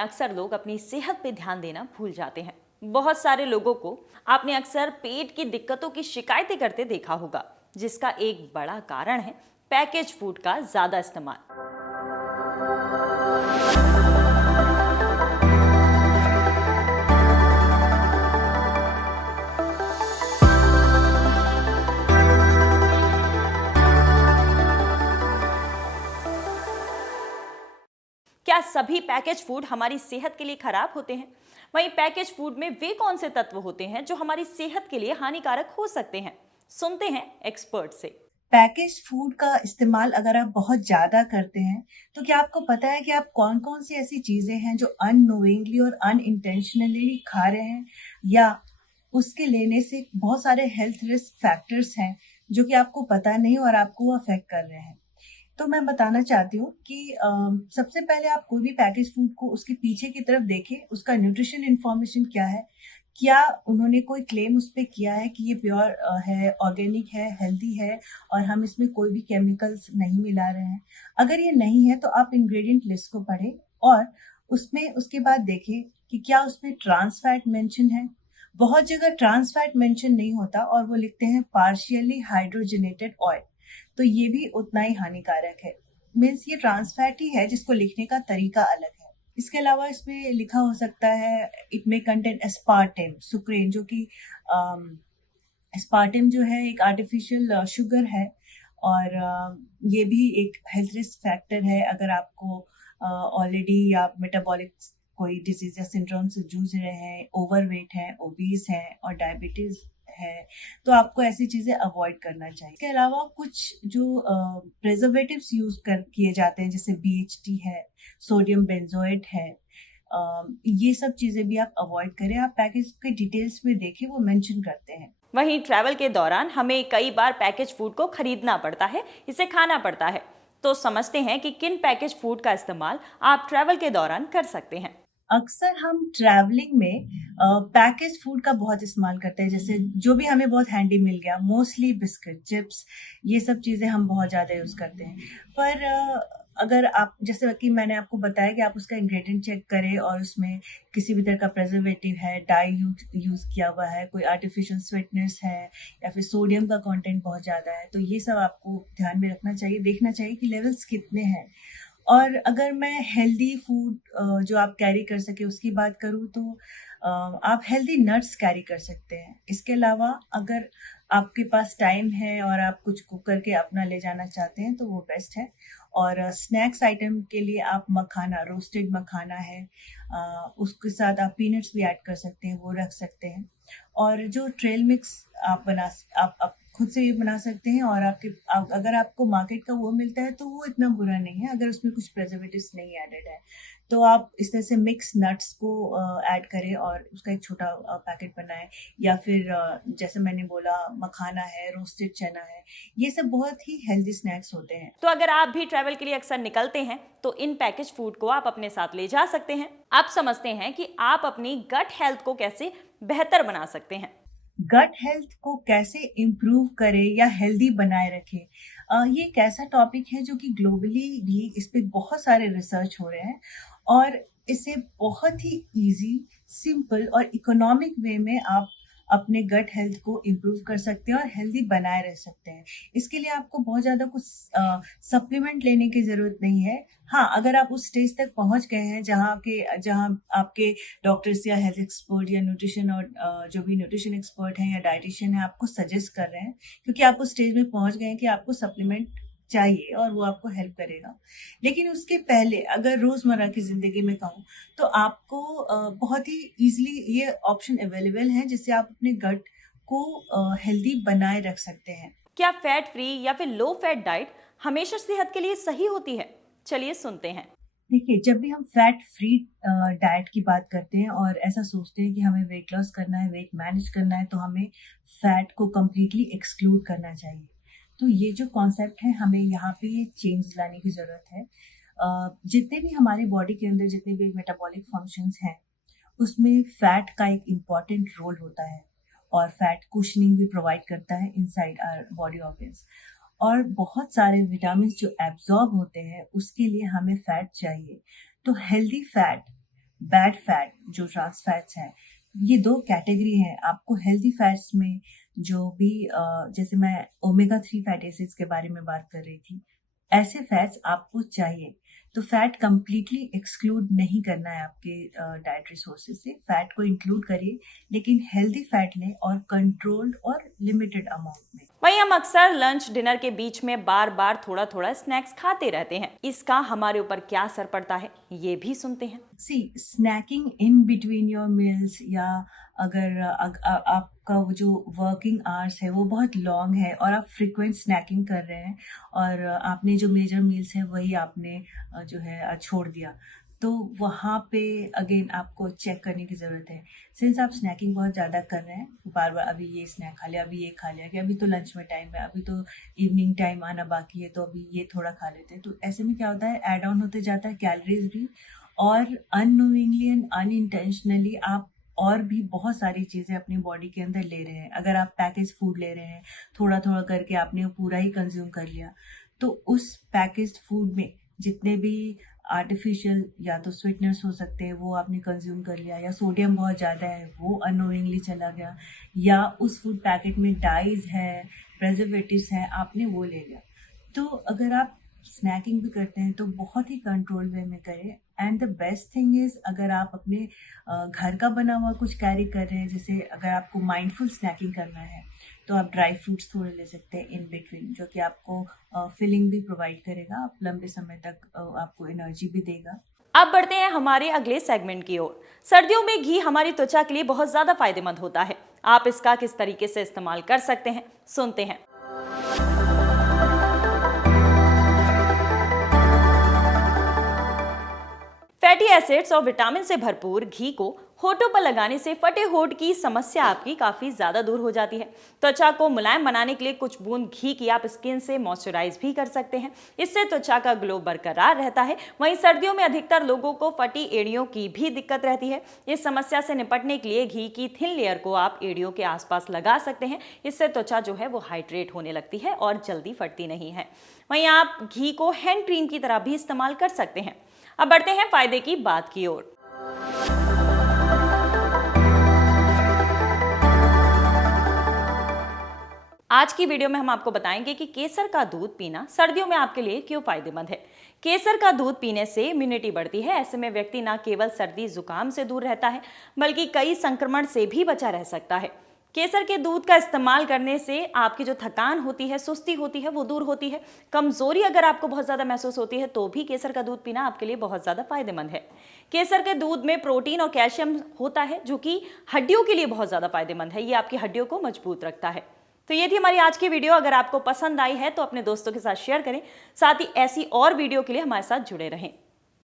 अक्सर लोग अपनी सेहत पे ध्यान देना भूल जाते हैं। बहुत सारे लोगों को आपने अक्सर पेट की दिक्कतों की शिकायतें करते देखा होगा, जिसका एक बड़ा कारण है पैकेज फूड का ज्यादा इस्तेमाल। क्या सभी पैकेज फूड हमारी सेहत के लिए खराब होते हैं? वहीं पैकेज फूड में वे कौन से तत्व होते हैं जो हमारी सेहत के लिए हानिकारक हो सकते हैं? सुनते हैं एक्सपर्ट से। पैकेज फूड का इस्तेमाल अगर आप बहुत ज़्यादा करते हैं, तो क्या आपको पता है कि आप कौन-कौन सी ऐसी चीज़ें हैं जो अननोइंगली और अनइंटेंशनली खा रहे हैं, या उसके लेने से बहुत सारे हेल्थ रिस्क फैक्टर्स हैं जो कि आपको पता नहीं और आपको वो अफेक्ट कर रहे हैं। तो मैं बताना चाहती हूँ कि सबसे पहले आप कोई भी पैकेज फूड को उसके पीछे की तरफ देखें, उसका न्यूट्रिशन इन्फॉर्मेशन क्या है? क्या उन्होंने कोई क्लेम उस पे किया है कि ये प्योर है, ऑर्गेनिक है, हेल्दी है और हम इसमें कोई भी केमिकल्स नहीं मिला रहे हैं? अगर ये नहीं है तो आप इंग्रेडिएंट लिस्ट को पढ़ें और उसमें उसके बाद देखें कि क्या उसमें ट्रांस फैट मेंशन है? बहुत जगह ट्रांस फैट मेंशन नहीं होता और वो लिखते हैं पार्शियली हाइड्रोजनेटेड ऑयल। तो ये भी उतना ही हानिकारक है। मीन्स ये ट्रांस फैट ही है जिसको लिखने का तरीका अलग है। इसके अलावा इसमें लिखा हो सकता है इट मे कंटेन एस्पार्टेम, सुक्रेन, जो कि एस्पार्टेम जो है एक आर्टिफिशियल शुगर है और ये भी एक हेल्थ रिस्क फैक्टर है। अगर आपको ऑलरेडी आप मेटाबॉलिक कोई डिजीज या सिंड्रोम से जूझ रहे हैं, ओवरवेट हैं, ओबीज हैं और डायबिटीज है, तो आपको ऐसी चीजें अवॉइड करना चाहिए। इसके अलावा कुछ जो प्रिजर्वेटिव्स यूज कर किए जाते हैं, जैसे बीएचटी है, सोडियम बेंजोएट है, ये सब चीजें भी आप अवॉइड करें। आप पैकेज के डिटेल्स में देखें, वो मेंशन करते हैं। वहीं ट्रैवल के दौरान हमें कई बार पैकेज फूड को खरीदना पड़ता है, इसे खाना पड़ता है। तो समझते हैं कि किन पैकेज फूड का इस्तेमाल आप ट्रैवल के दौरान कर सकते हैं। अक्सर हम ट्रैवलिंग में पैकेज फूड का बहुत इस्तेमाल करते हैं, जैसे जो भी हमें बहुत हैंडी मिल गया, मोस्टली बिस्किट, चिप्स, ये सब चीज़ें हम बहुत ज़्यादा यूज़ करते हैं। पर अगर आप, जैसे कि मैंने आपको बताया कि आप उसका इंग्रेडिएंट चेक करें और उसमें किसी भी तरह का प्रिजर्वेटिव है, डाई यूज़ किया हुआ है, कोई आर्टिफिशियल स्वीटनेस है या फिर सोडियम का कंटेंट बहुत ज़्यादा है, तो ये सब आपको ध्यान में रखना चाहिए, देखना चाहिए कि लेवल्स कितने हैं। और अगर मैं हेल्दी फूड जो आप कैरी कर सके उसकी बात करूँ, तो आप हेल्दी नट्स कैरी कर सकते हैं। इसके अलावा अगर आपके पास टाइम है और आप कुछ कुक करके अपना ले जाना चाहते हैं तो वो बेस्ट है। और स्नैक्स आइटम के लिए आप मखाना, रोस्टेड मखाना है, उसके साथ आप पीनट्स भी ऐड कर सकते हैं, वो रख सकते हैं। और जो ट्रेल मिक्स आप खुद से भी बना सकते हैं, और अगर आपको मार्केट का वो मिलता है तो वो इतना बुरा नहीं है अगर उसमें कुछ प्रिजर्वेटिव्स नहीं एडेड है। तो आप इस तरह से मिक्स नट्स को ऐड करें और उसका एक छोटा पैकेट बनाएं, या फिर जैसे मैंने बोला, मखाना है, रोस्टेड चना है, ये सब बहुत ही हेल्दी स्नैक्स होते हैं। तो अगर आप भी ट्रैवल के लिए अक्सर निकलते हैं तो इन पैकेज फूड को आप अपने साथ ले जा सकते हैं। आप समझते हैं कि आप अपनी गट हेल्थ को कैसे बेहतर बना सकते हैं। गट हेल्थ को कैसे इम्प्रूव करें या हेल्दी बनाए रखें, ये एक ऐसा टॉपिक है जो कि ग्लोबली भी इस पे बहुत सारे रिसर्च हो रहे हैं, और इसे बहुत ही इजी, सिंपल और इकोनॉमिक वे में आप अपने गट हेल्थ को इम्प्रूव कर सकते हैं और हेल्दी बनाए रह सकते हैं। इसके लिए आपको बहुत ज़्यादा कुछ सप्लीमेंट लेने की ज़रूरत नहीं है। हाँ, अगर आप उस स्टेज तक पहुंच गए हैं जहाँ आपके डॉक्टर्स या हेल्थ एक्सपर्ट या न्यूट्रिशन और जो भी न्यूट्रिशन एक्सपर्ट हैं या डाइटिशियन है आपको सजेस्ट कर रहे हैं, क्योंकि आप उस स्टेज में पहुंच गए हैं कि आपको सप्लीमेंट चाहिए और वो आपको हेल्प करेगा। लेकिन उसके पहले अगर रोज़मर्रा की ज़िंदगी में कहूँ, तो आपको बहुत ही ईज़िली ये ऑप्शन अवेलेबल हैं जिससे आप अपने गट को हेल्दी बनाए रख सकते हैं। क्या फैट फ्री या फिर लो फैट डाइट हमेशा सेहत के लिए सही होती है? चलिए सुनते हैं। देखिए, जब भी हम फैट फ्री डाइट की बात करते हैं और ऐसा सोचते हैं कि हमें वेट लॉस करना है, वेट मैनेज करना है, तो हमें फैट को कंप्लीटली एक्सक्लूड करना चाहिए। तो ये जो कॉन्सेप्ट है, हमें यहाँ पे ये चेंज लाने की ज़रूरत है। जितने भी हमारी बॉडी के अंदर जितने भी मेटाबॉलिक फंक्शंस हैं, उसमें फैट का एक इम्पॉर्टेंट रोल होता है, और फैट कुशनिंग भी प्रोवाइड करता है इनसाइड आवर बॉडी ऑर्गन्स। और बहुत सारे विटामिन जो एब्जॉर्ब होते हैं उसके लिए हमें फैट चाहिए। तो हेल्दी फैट बैड फैट जो ट्रांस फैट्स हैं, ये 2 कैटेगरी हैं। आपको हेल्दी फैट्स में जो भी जैसे मैं ओमेगा 3 फैटी एसिड्स के बारे में बात कर रही थी, ऐसे फैट्स आपको चाहिए। तो फैट कंप्लीटली एक्सक्लूड नहीं करना है आपके डाइटरी सोर्सेज से, फैट को इंक्लूड करिए, लेकिन हेल्दी फैट लें और कंट्रोल्ड और लिमिटेड अमाउंट में। वहीं हम अक्सर लंच डिनर के बीच में बार बार थोड़ा थोड़ा स्नैक्स खाते रहते हैं, इसका हमारे ऊपर क्या असर पड़ता है, ये भी सुनते हैं। Snacking in between your meals, या अगर आपका वो जो वर्किंग आवर्स है वो बहुत लॉन्ग है और आप फ्रिक्वेंट स्नैकिंग कर रहे हैं और आपने जो मेजर मील्स है वही आपने जो है छोड़ दिया, तो वहाँ पे अगेन आपको चेक करने की ज़रूरत है। सिंस आप स्नैकिंग बहुत ज़्यादा कर रहे हैं, बार बार अभी ये स्नैक खा लिया, अभी ये खा लिया, कि अभी तो लंच में टाइम है, अभी तो इवनिंग टाइम आना बाकी है, तो अभी ये थोड़ा खा लेते हैं, तो ऐसे में क्या होता है, ऐड ऑन होते जाता है कैलोरीज भी, और अननोइंगली एंड अनइंटेंशनली आप और भी बहुत सारी चीज़ें अपनी बॉडी के अंदर ले रहे हैं। अगर आप पैकेज फूड ले रहे हैं, थोड़ा थोड़ा करके आपने पूरा ही कंज्यूम कर लिया, तो उस पैकेज फूड में जितने भी आर्टिफिशियल या तो स्वीटनर्स हो सकते हैं वो आपने कंज्यूम कर लिया, या सोडियम बहुत ज़्यादा है वो अननोइंगली चला गया, या उस फूड पैकेट में डाइज है, प्रेजर्वेटिव्स है, आपने वो ले लिया। तो अगर आप स्नैकिंग भी करते हैं तो बहुत ही कंट्रोल वे में करें। And the best thing is, अगर आप अपने घर का बना हुआ कुछ कैरी कर रहे हैं, जैसे अगर आपको माइंडफुल स्नैकिंग करना है तो आप ड्राई फ्रूट्स थोड़े ले सकते हैं इन बिटवीन, जो कि आपको फिलिंग भी प्रोवाइड करेगा, आप लंबे समय तक आपको एनर्जी भी देगा। अब बढ़ते हैं हमारे अगले सेगमेंट की ओर। सर्दियों में घी हमारी त्वचा के लिए बहुत ज्यादा फायदेमंद होता है, आप इसका किस तरीके से इस्तेमाल कर सकते हैं, सुनते हैं। फैटी एसिड्स और विटामिन से भरपूर घी को होठों पर लगाने से फटे होठ की समस्या आपकी काफी ज्यादा दूर हो जाती है। त्वचा को मुलायम बनाने के लिए कुछ बूंद घी की आप स्किन से मॉइस्चराइज भी कर सकते हैं, इससे त्वचा का ग्लो बरकरार रहता है। वहीं सर्दियों में अधिकतर लोगों को फटी एड़ियों की भी दिक्कत रहती है। इस समस्या से निपटने के लिए घी की थिन लेयर को आप एड़ियों के आसपास लगा सकते हैं, इससे त्वचा जो है वो हाइड्रेट होने लगती है और जल्दी फटती नहीं है। वहीं आप घी को हैंड क्रीम की तरह भी इस्तेमाल कर सकते हैं। अब बढ़ते हैं फायदे की बात की ओर। आज की वीडियो में हम आपको बताएंगे कि केसर का दूध पीना सर्दियों में आपके लिए क्यों फायदेमंद है। केसर का दूध पीने से इम्यूनिटी बढ़ती है, ऐसे में व्यक्ति न केवल सर्दी जुकाम से दूर रहता है बल्कि कई संक्रमण से भी बचा रह सकता है। केसर के दूध का इस्तेमाल करने से आपकी जो थकान होती है, सुस्ती होती है, वो दूर होती है। कमजोरी अगर आपको बहुत ज़्यादा महसूस होती है तो भी केसर का दूध पीना आपके लिए बहुत ज़्यादा फायदेमंद है। केसर के दूध में प्रोटीन और कैल्शियम होता है जो कि हड्डियों के लिए बहुत ज़्यादा फायदेमंद है, ये आपकी हड्डियों को मजबूत रखता है। तो ये थी हमारी आज की वीडियो। अगर आपको पसंद आई है तो अपने दोस्तों के साथ शेयर करें, साथ ही ऐसी और वीडियो के लिए हमारे साथ जुड़े रहें।